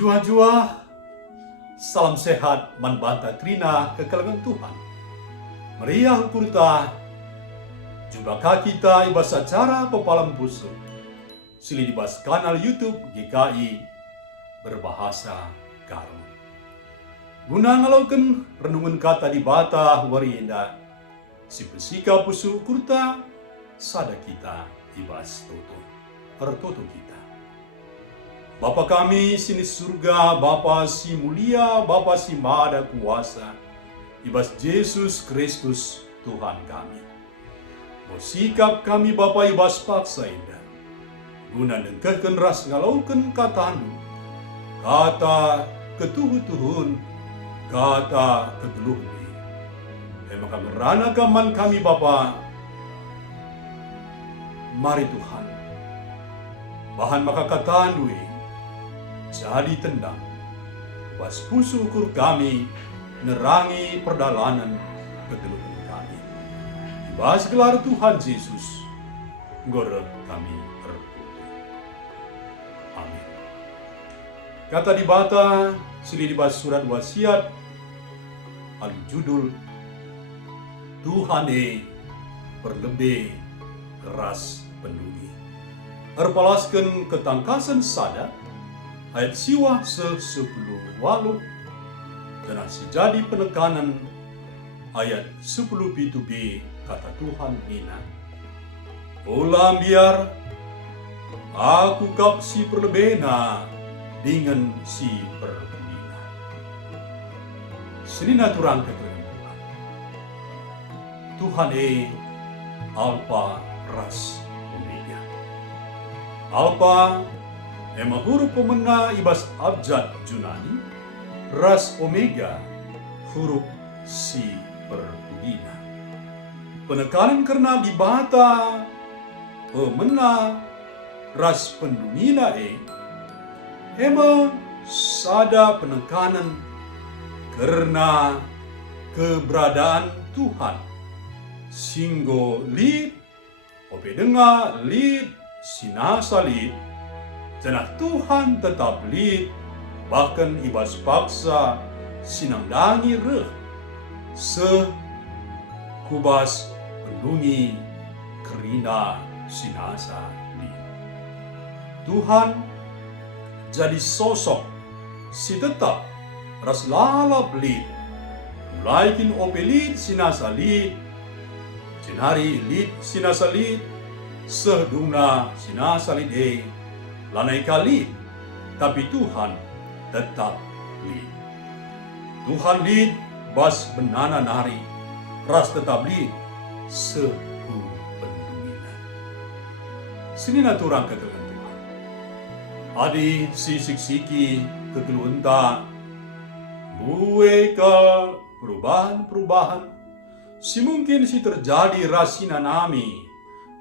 Jua-jua, salam sehat manbata trina kekalangan Tuhan. Meriah kurta, jumpa kita ibas acara pepalam busuk. Sili dibas kanal YouTube GKI berbahasa Garu. Guna ngalaukan renungan kata di bata wari indah. Si pesika pusuk kurta, sada kita ibas toto kita. Bapa kami sini surga, Bapa si mulia, Bapa si maha kuasa, ibas Yesus Kristus Tuhan kami. Sikap kami Bapa ibas paksa indah, guna dengkehken ras ngalauken katandu, kata ketuhu-tuhun, kata kegeluhni. Emang kami rana gaman kami Bapa, mari Tuhan, bahan maka katandui, jadi tendang, bas pusu ukur kami, nerangi perdalanan kegeluhan kami. Ibas gelar Tuhan Yesus, gorek kami berputu. Amin. Kata di bata, sili dibas surat wasiat, al judul, Tuhan berlebih keras penduli. Erpalaskan ketangkasan sada, ayat siwa se-10 walu, dan jadi penekanan ayat 10 B2B kata Tuhan Nina. Ulam biar aku kap si perlebena dengan si perbina. Senina turang keterangan Tuhan. Tuhan Alpha ras Omega. Alpha emang huruf pemena ibas abjad Junani, ras Omega huruf si perbina. Penekanan karena di bata pemena ras pendumina emang sada penekanan karena keberadaan Tuhan. Singgo lid, ope dengar lid, sinasa lid, janah Tuhan tetap lid, bahkan ibas paksa sinangdangi reh, kubas pendungi kerina sinasa lid. Tuhan jadi sosok si tetap ras lalap lid, mulaikin ope lid sinasa lid, jenari lid sinasa lid, seduna sinasa lid lanai kali, tapi Tuhan tetap lid. Tuhan lid bas benana nari, ras tetap lid sehu pendumina. Sini naturang keterangan Tuhan. Adi sisik-siki kekeluenta, buwe ke perubahan-perubahan, si mungkin si terjadi rasina nami,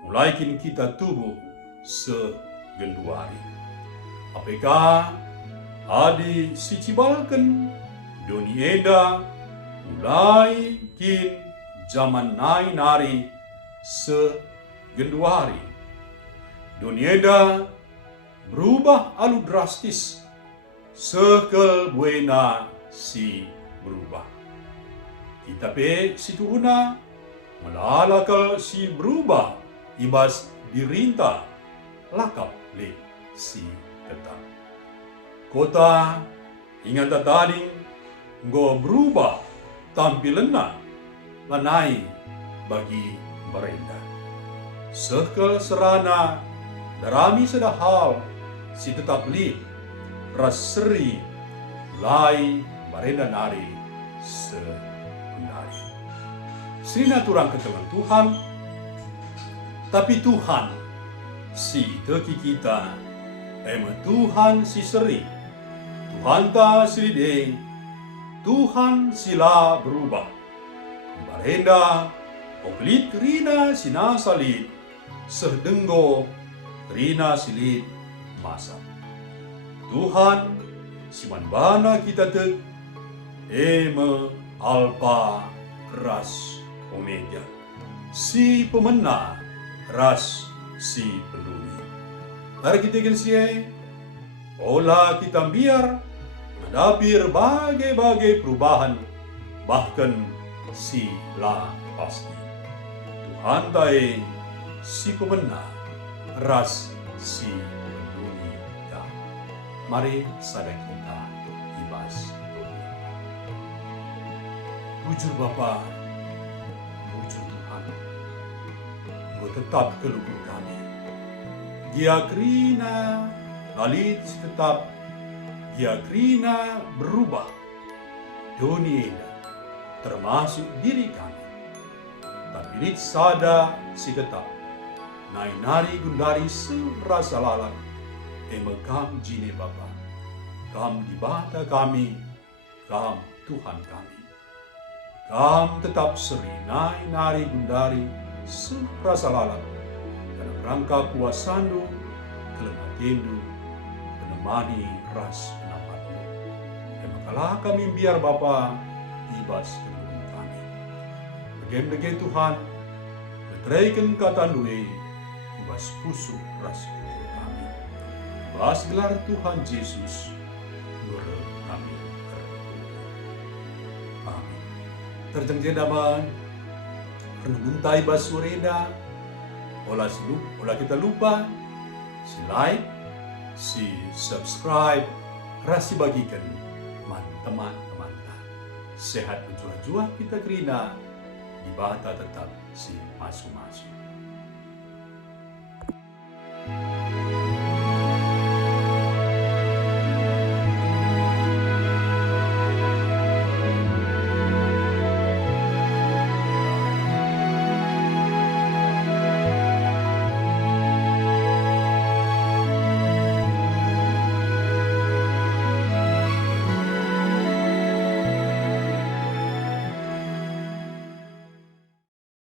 mulaikin kita tubuh genduari. Apakah adi si cibalken donieda mulai kin zaman nai nari genduari. Donieda berubah alu drastis sekel buena si berubah. Kita pe si tuhuna melalakal si berubah ibas dirinta lakap le si tetap. Kota ingat tataling go berubah tampilanna lanai bagi mereka. Sekel serana darami sedahal si tetap li raseri lai barenda nari senari. Sina turang keterangan Tuhan, tapi Tuhan si teki kita, Tuhan si seri, Tuhan ta silide, Tuhan sila berubah. Barenda, oklit rina sina salid, sedenggo rina silid masa. Tuhan si manbana kita tek, Alpha ras Omega, si pemena ras si peduli. Hari kita kensiai, olah kita biar menghadapi berbagai perubahan, bahkan sila pasti. Tuhan tae si pemenang, ras si peduli ya. Mari sadar kita ibas peduli. Bujur Bapa, bujur Tuhan, Engkau tetap keluhur kami. Gia krina lalit tetap, gia krina berubah. Dunia termasuk diri kami. Tapi nit sada si tetap. Nai nari gundari serasa lalang. Emekam jine Bapa. Kam di bata kami, kam Tuhan kami. Kam tetap seri nai nari gundari serasa lalang. Dalam rangka kuasandu, kelematindu, menemani ras penapatmu. Emekalah kami biar Bapa ibas kedulung kami. Bagaimana Tuhan, betraikan kata duwe, ibas pusuk ras kedulung kami. Ibas gelar Tuhan Yesus, guru kami terpuji. Amin. Terjang jendaman, renuntai ibas sureda, olah kita lupa, si like, si subscribe, rasi bagikan teman-teman. Sehat berjuah-juah kita kerina, di bata tetap si masuk-masuk.